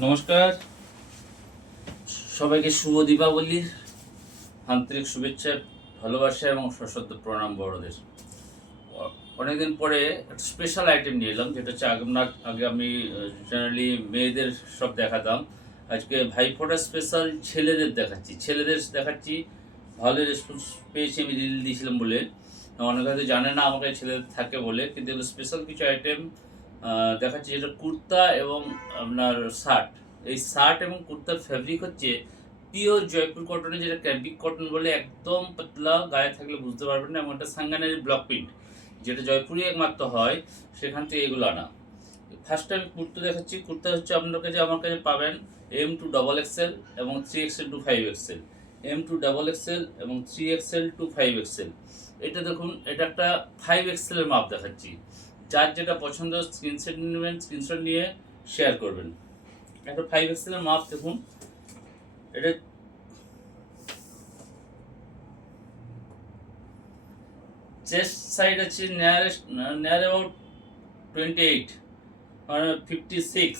নমস্কার, সবাইকে শুভ দীপাবলির আন্তরিক শুভেচ্ছা, ভালোবাসা এবং সশ্রদ্ধ প্রণাম বড়দের। অনেকদিন পরে একটা স্পেশাল আইটেম নিয়ে এলাম, যেটা হচ্ছে আগে আমি জেনারেলি মেয়েদের সব দেখাতাম। আজকে ভাইফোঁটা স্পেশাল ছেলেদের দেখাচ্ছি। ভালো রেসপন্স পেয়েছি, আমি রিল দিয়েছিলাম বলে। অনেকে হয়তো জানে না আমার কাছে ছেলেদের থাকে বলে, কিন্তু এগুলো স্পেশাল কিছু আইটেম দেখাচ্ছি, যেটা কুর্তা এবং আপনার শার্ট। এই শার্ট এবং কুর্তার ফ্যাব্রিক হচ্ছে পিওর জয়পুর কটনের, যেটা ক্যাম্পিক কটন বলে, একদম পাতলা, গায়ে থাকলে বুঝতে পারবেন না। এবং একটা সাঙ্গানের ব্লক প্রিন্ট, যেটা জয়পুরে একমাত্র হয়, সেখান থেকে এগুলো আনা। ফার্স্ট আমি কুর্তা দেখাচ্ছি। কুর্তা হচ্ছে আপনার কাছে, আমার কাছে পাবেন M2 XXL এবং 3XL to 5XL। M2 XXL এবং 3XL to 5XL। এটা দেখুন, এটা একটা 5XL এর মাপ দেখাচ্ছি। যার যেটা পছন্দ স্ক্রিনশট নেবেন, স্ক্রিনশট নিয়ে শেয়ার করবেন। একটা 5XL এর মাপ দেখুন। এটা চেস্ট সাইড আছে নিয়ার অ্যাবাউট 28, মানে 56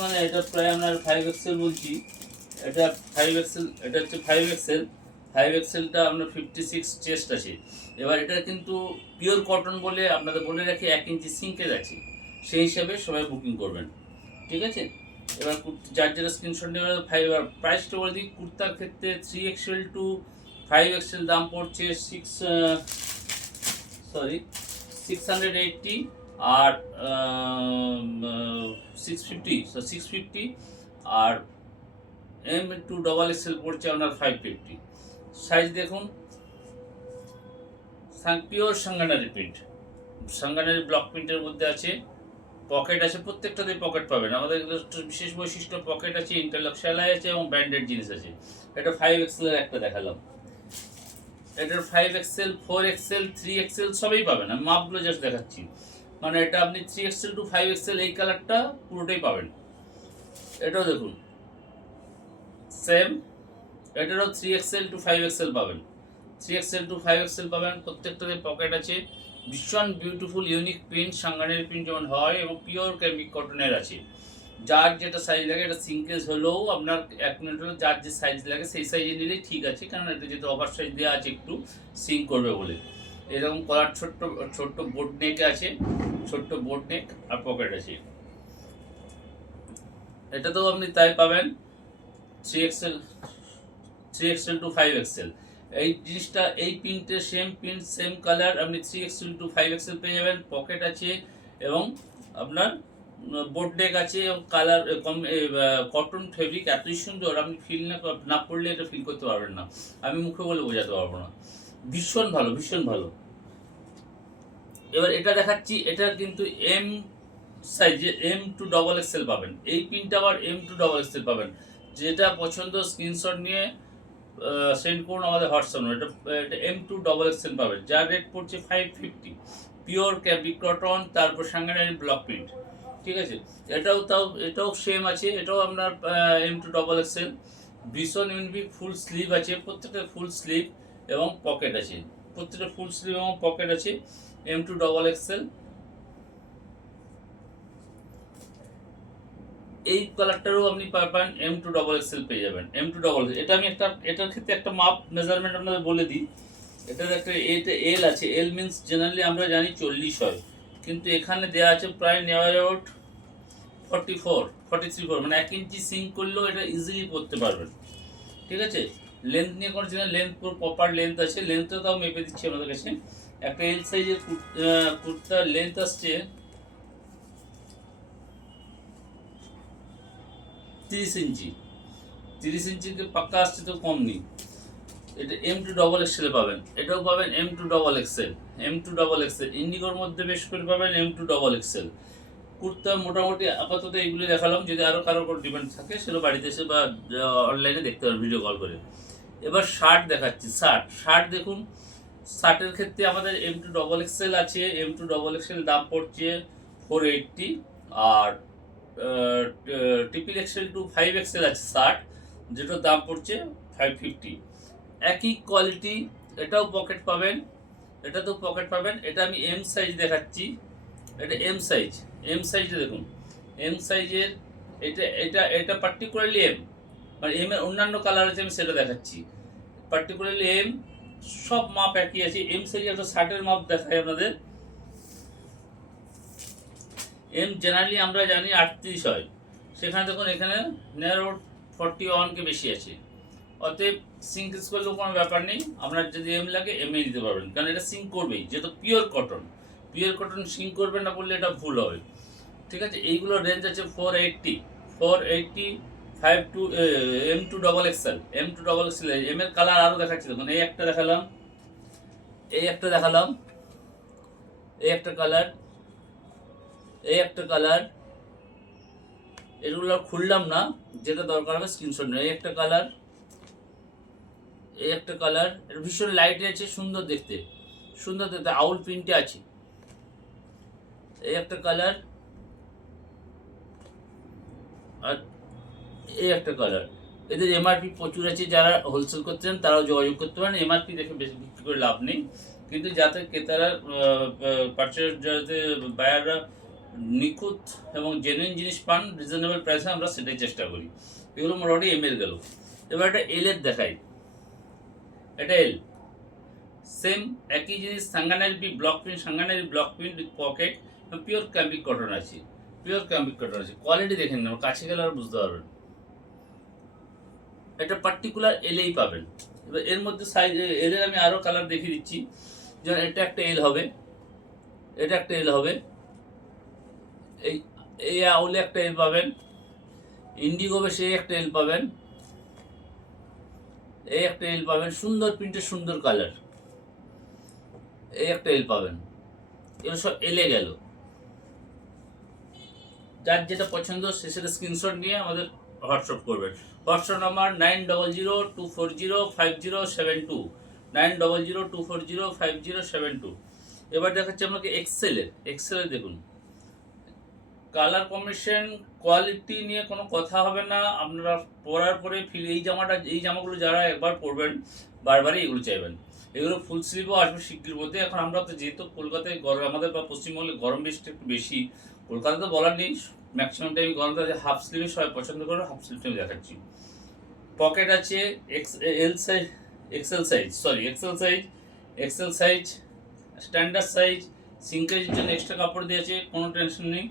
মানে এটা প্রায় আপনার 5XL বলছি। এটা 5XL, এটা হচ্ছে 5XL। 5XLটা আপনার 56 চেস্ট আছে। এবার এটা কিন্তু পিওর কটন বলে আপনাদের বলে রাখি, 1 ইঞ্চি সিঙ্কেজ আছে, সেই হিসাবে সবাই বুকিং করবেন, ঠিক আছে? এবার যার যেটা স্ক্রিনশট নেবে। প্রাইসটা বলে দিই। কুর্তার ক্ষেত্রে 3XL to 5XL দাম পড়ছে 680, আর 650, আর M2 XXL পড়ছে আপনার 550। সাইজ দেখুন, পিওর সাঙ্গানারি প্রিন্ট, সাঙ্গানারি ব্লক প্রিন্টের মধ্যে আছে। পকেট আছে, প্রত্যেকটাতে পকেট পাবেন। আমাদের বিশেষ বৈশিষ্ট্য পকেট আছে, ইন্টারলক সেলাই আছে এবং ব্র্যান্ডেড জিনিস আছে। এটা 5XL এর একটা দেখালাম। এটার 5XL, 4XL, 3XL সবই পাবেন। আমি মাপগুলো জাস্ট দেখাচ্ছি। মানে এটা আপনি 3XL to 5XL এই কালারটা পুরোটাই পাবেন। এটাও দেখুন সেম, এটারও 3XL to 5XL পাবেন। 3XL to 5XL পাবেন, প্রত্যেকটাতে পকেট আছে। ভীষণ beautiful unique print, Sanganer print যেমন হয়, এবং পিওর ক্যাম্বিক কটনের আছে। যার যেটা সাইজ লাগে, এটা সিঙ্কেজ হলেও আপনার 1 মিনিট হলেও যার যে সাইজ লাগে সেই সাইজে নিলেই ঠিক আছে, কারণ এটা যেহেতু ওভার সাইজ দেওয়া আছে একটু সিঙ্ক করবে বলে। এরকম কলার ছোট্ট ছোট্ট বোট নেক আছে, ছোট্ট বোট নেক আর পকেট আছে। এটাতেও আপনি তাই পাবেন, 3XL, 3XL to 5XL। এই জিনিসটা, এই প্রিন্টের সেম প্রিন্ট সেম কালার আপনি 3XL to 5XL পেয়ে যাবেন। পকেট আছে এবং আপনার বোট ডেক আছে, এবং কালার কটন ফেব্রিক এতই সুন্দর, আপনি ফিল না পড়লে এটা ফিল করতে পারবেন না। আমি মুখে বলে বোঝাতে পারবো না। ভীষণ ভালো, ভীষণ ভালো। এবার এটা দেখাচ্ছি, এটা কিন্তু এম সাইজে M2 XXL পাবেন। এই প্রিন্টটা আবার M2 XXL পাবেন। যেটা পছন্দ স্ক্রিনশট নিয়ে সেন্ড করুন আমাদের হোয়াটসঅ্যাপ। এটা M2 XXL পাবেন, যার রেট পড়ছে 550। পিওর ক্যাম্বিক কটন, তারপর সাঙ্গানারি ব্লক প্রিন্ট, ঠিক আছে? এটাও সেম আছে, এটাও আপনার M2 XXL। ভীষণ ইউনিক, ফুল স্লিভ আছে, প্রত্যেকটা ফুল স্লিভ এবং পকেট আছে, প্রত্যেকটা ফুল স্লিভ এবং পকেট আছে। M2 XXL। এই কালারটারও আপনি পাবেন, M2 XXL পেয়ে যাবেন। M2 XXL, এটা আমি এটার ক্ষেত্রে একটা মাপ মেজারমেন্ট আপনাদের বলে দিই। এটার একটা এল আছে। এল মিনস জেনারেলি আমরা জানি 40 হয়, কিন্তু এখানে দেওয়া আছে প্রায় নেওয়ার অ্যাবাউট 43, মানে 1 ইঞ্চি সিঙ্ক করলেও এটা ইজিলি পরতে পারবেন, ঠিক আছে? লেন্থ নিয়ে কোনো চিন্তা, লেন্থ পুরো প্রপার লেন্থ আছে। লেন্থটা তাও মেপে দিচ্ছি আমাদের কাছে। একটা এল সাইজের কুর্তার লেন্থ আসছে 30 ইঞ্চি। 30 ইঞ্চিতে পাক্কা আসছে, তো কম নেই। এটা M2 XXL পাবেন। এটাও পাবেন M2 XXL। ইন্ডিগোর মধ্যে বেশ করে পাবেন M2 XXL। কুর্তা মোটামুটি আপাতত এইগুলো দেখালাম। যদি আরও কারোর উপর ডিপেন্ড থাকে, সেগুলো বাড়িতে এসে বা অনলাইনে দেখতে পারেন ভিডিও কল করে। এবার শার্ট দেখাচ্ছি। শার্ট দেখুন। শার্টের ক্ষেত্রে আমাদের M2 XXL আছে। M2 XXL দাম পড়ছে 480, আর XXL to 5XL আছে শার্ট, যেটার দাম পড়ছে 550। একই কোয়ালিটি, এটাও পকেট পাবেন, এটাতেও পকেট পাবেন। এটা আমি এম সাইজ দেখাচ্ছি। এটা এম সাইজে দেখুন, এম সাইজের, এটা এটা এটা পার্টিকুলারলি এম, মানে এম এর অন্যান্য কালার আছে আমি সেটা দেখাচ্ছি। পার্টিকুলারলি এম, সব মাপ একই আছে। এম সাইজের একটা শার্টের মাপ দেখাই আপনাদের। এম জেনারেলি আমরা জানি 38 হয়, সেখানে দেখুন এখানে ন্যারো 41 বেশি আছে। অতএব সিঙ্ক করলেও কোনো ব্যাপার নেই, আপনার যদি এম লাগে এম এ দিতে পারবেন, কারণ এটা সিঙ্ক করবেই, যেহেতু pure cotton. Pure cotton shrink করবেন না বললে এটা ভুল হবে। ঠিক আছে, এইগুলোর রেঞ্জ আছে 480 5 to M2 XXL, M2 XXL। M এর কালার আরও দেখাচ্ছি দেখুন, এই একটা দেখালাম, এই একটা দেখালাম, এই একটা কালার, এই একটা কালার, এগুলো খুললাম না, যেটা দরকার হবে স্ক্রিনশট নেই। এই একটা কালার, এই একটা কালার, এটা ভীষণ লাইটে আছে, সুন্দর দেখতে, সুন্দর দেখতে, আউল প্রিন্টে আছে। এই একটা কালার, আর এই একটা কালার। এদের এমআরপি প্রচুর আছে, যারা হোলসেল করতে চান তারাও যোগাযোগ করতে পারেন। এমআরপি দেখে বেশি বিক্রি করে লাভ নেই, কিন্তু যাতে ক্রেতারা পারচেজ, যাতে বায়াররা নিখুঁত এবং জেনুইন জিনিস পান রিজনেবল প্রাইসে, আমরা সেটাই চেষ্টা করি। এগুলো মোটামুটি এম এর গেল। এবার একটা এল এর দেখাই, এটা এল, সেম একই জিনিস, Sanganeri block print, Sanganeri block print with pocket, pure cambric cotton আছে, পিওর ক্যাম্পিক কটন আছে। কোয়ালিটি দেখেন না, কাছে গেলে আর বুঝতে পারবেন। এটা পার্টিকুলার এলেই পাবেন। এবার এর মধ্যে সাইজ এলের আমি আরও কালার দেখিয়ে দিচ্ছি, যেমন এটা একটা এল হবে, এটা একটা এল হবে, এই এই আউলে একটা এল পাবেন, ইন্ডিগো বেশি একটা এল পাবেন, এই একটা এল পাবেন, সুন্দর প্রিন্টের সুন্দর কালার, এই একটা এল পাবেন। এগুলো সব এলে গেল। যার যেটা পছন্দ সে সেটা স্ক্রিনশট নিয়ে আমাদের হোয়াটসঅ্যাপ করবেন। WhatsApp number 9002405072, 9002405072। এবার দেখাচ্ছি আমাকে এক্সেলের দেখুন, কালার কম্বিনেশন কোয়ালিটি নিয়ে কোনো কথা হবে না। আপনারা পরার পরে এই জামাগুলো যারা একবার পরবেন বারবারই এগুলো চাইবেন। এগুলো ফুল স্লিভও আসবে শিগগির মধ্যে। এখন আমরা তো যেহেতু কলকাতায় গরম, আমাদের বা পশ্চিমবঙ্গে গরম বেশটা একটু বেশি, কলকাতা তো বলার নেই, ম্যাক্সিমাম টাইম গরম থাকে। হাফ স্লিভই সবাই পছন্দ করে, হাফ স্লিভটা আমি দেখাচ্ছি। পকেট আছে এক্সেল সাইজ, স্ট্যান্ডার্ড সাইজ, সিঙ্কের জন্য এক্সট্রা কাপড় দিয়েছে, কোনো টেনশন নেই।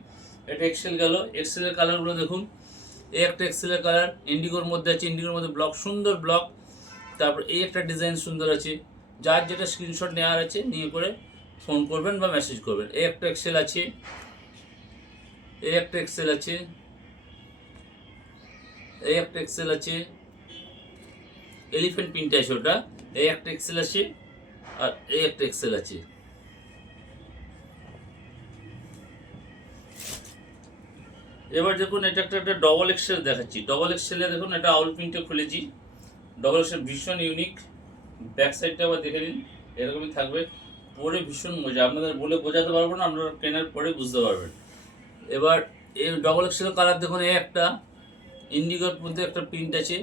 এটা এক্সেল গেল। এক্সেলের কালারগুলো দেখুন, এই একটা এক্সেলের কালার ইন্ডিগোর মধ্যে আছে, ইন্ডিগোর মধ্যে ব্লক, সুন্দর ব্লক। তারপর এই একটা ডিজাইন সুন্দর আছে। যার যেটা স্ক্রিনশট নেওয়ার আছে নিয়ে করে ফোন করবেন বা মেসেজ করবেন। এই একটা এক্সেল আছে, এই একটা এক্সেল আছে, এই একটা এক্সেল আছে, এলিফ্যান্ট প্রিন্ট আছে ওটা। এই একটা এক্সেল আছে, আর এই একটা এক্সেল আছে। এবার দেখুন, এটা একটা ডবল এক্সেল দেখাচ্ছি। ডবল এক্সেলে দেখুন, এটা আউল প্রিন্টে খুলেছি। ডবল এক্সেল ভীষণ ইউনিক। ব্যাক সাইডটা আবার দেখে নিন, এরকমই থাকবে। পরে ভীষণ মজা, আপনাদের বলে বোঝাতে পারবো না, আপনারা কেনার পরে বুঝতে পারবেন। এবার এই ডবল এক্সেল কালার দেখুন, এই একটা ইন্ডিগোর মধ্যে একটা প্রিন্ট আছে,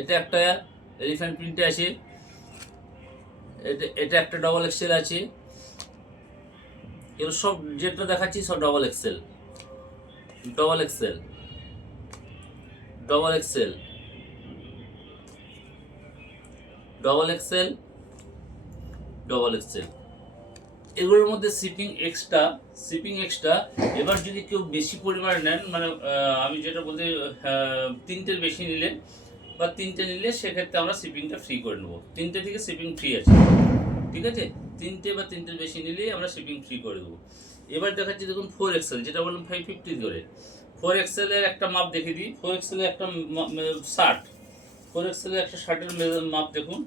এটা একটা এলিফ্যান্ট প্রিন্টে আছে, এটা একটা ডবল এক্সেল আছে। এগুলো সব যেটা দেখাচ্ছি সব double XL, double XL, double XL, double XL, double XL. এগুলোর মধ্যে শিপিং এক্সট্রা। এবার যদি কেউ বেশি পরিমাণে নেন, মানে আমি যেটা বলতে, তিনটের বেশি নিলে বা তিনটে নিলে, সেক্ষেত্রে আমরা শিপিংটা ফ্রি করে নেবো। তিনটে থেকে শিপিং ফ্রি আছে, ঠিক আছে? তিনটে বা তিনটের বেশি নিলেই আমরা শিপিং ফ্রি করে দেবো। এবার দেখাচ্ছি দেখুন 4XL, যেটা বললাম 550 করে। 4XL এর একটা মাপ দেখিয়ে দিই। 4XL এর একটা শার্ট, 4XL এর একটা শার্টের মাপ দেখুন।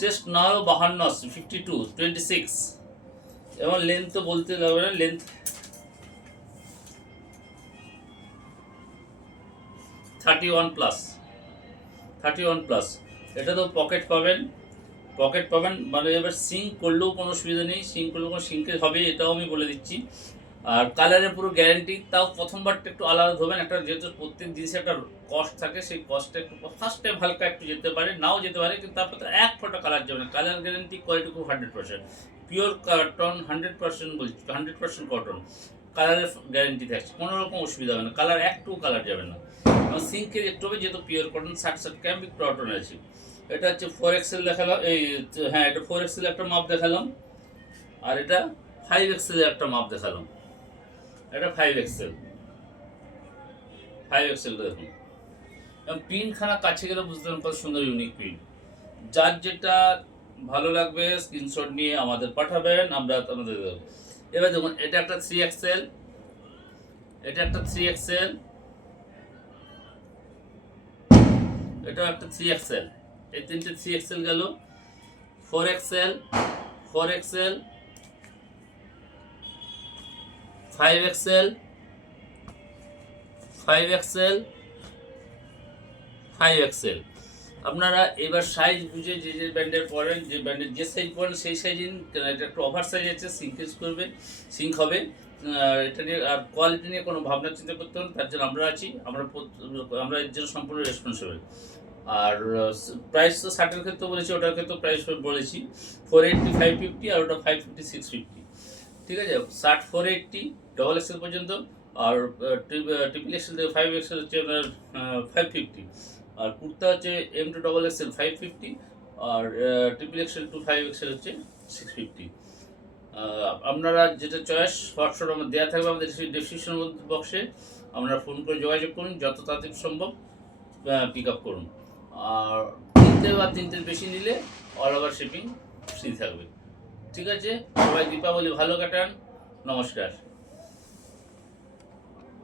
চেস্ট নাও 52, 52, 26, এবং লেন্থ তো বলতে লাগবে না, লেন্থ 31 প্লাস। এটা তো পকেট পাবেন, মানে এবার সিঙ্ক করলেও কোনো অসুবিধা নেই, সিঙ্কের হবে, এটাও আমি বলে দিচ্ছি। আর কালারের পুরো গ্যারান্টি। তাও প্রথমবারটা একটু আলাদা ধোবেন, একটা যেহেতু প্রত্যেক জিনিসে একটা কস্ট থাকে, সেই কস্টটা একটু ফার্স্ট টাইম হালকা একটু যেতে পারে, নাও যেতে পারে, কিন্তু তারপর তো এক ফোঁটা কালার যাবে না। কালার গ্যারান্টি, কোয়ালিটি খুব 100%। পিওর কটন, 100% বলছি, 100% কটন, কালারের গ্যারেন্টি থাকছে, কোনো রকম অসুবিধা হবে না, কালার একটু কালার যাবে না। সিঙ্কের একটু হবে, যেহেতু পিওর কটন, 60 ক্যাম্বিক কটন আছে। এটা হচ্ছে 4XL দেখালাম, এই হ্যাঁ এটা 4XL একটা মাপ দেখালাম, আর এটা 5XL একটা মাপ দেখালাম। এটা 5XL, 5XL দেখুন। এবং প্রিন্টখানা কাছে গেলে বুঝতে পারবেন কত সুন্দর ইউনিক প্রিন্ট। যার যেটা ভালো লাগবে স্ক্রিনশট নিয়ে আমাদের পাঠাবেন, আমরা আপনাদের দেবো। এবার দেখুন, এটা একটা 3XL, এটা একটা 3XL, এটা একটা 3XL, এই তিনটে 3XL গেল। 4XL, 4XL, 5XL, 5XL, 5XL। আপনারা এবার সাইজ বুঝে যে যে ব্র্যান্ডের পরেন, যে ব্র্যান্ডের যে সাইজ পরেন সেই সাইজই নিন। এটা একটু ওভার সাইজ আছে, সিঙ্কেজ করবে, সিঙ্ক হবে। এটা নিয়ে আর কোয়ালিটি নিয়ে কোনো ভাবনা চিন্তা করতে হবে, তার জন্য আমরা আছি, আমরা এর জন্য সম্পূর্ণ রেসপন্সিবল। আর প্রাইস তো শার্টের ক্ষেত্রে বলেছি, ওটার ক্ষেত্রে প্রাইস বলেছি 480, 550, আর ওটা 550, 650। ঠিক আছে, শার্ট 480 XXL পর্যন্ত, আর ট্রিপল এক্সেল থেকে 5XL হচ্ছে আপনার 550, আর কুর্তা হচ্ছে M2XXL 550, আর ট্রিপল এক্সেল টু 5XL হচ্ছে 650। আপনারা যেটা চয়েস হোয়াটসঅ্যাপ আমার দেওয়া থাকবে আমাদের ডেসক্রিপশন বক্সে, আপনারা ফোন করে যোগাযোগ করুন, যত তাড়াতাড়ি সম্ভব পিক আপ করুন। আর তিনটের বেশি নিলে অল ওভার শিপিং ফ্রি থাকবে। ঠিক আছে, সবাই দীপাবলি ভালো কাটান, নমস্কার।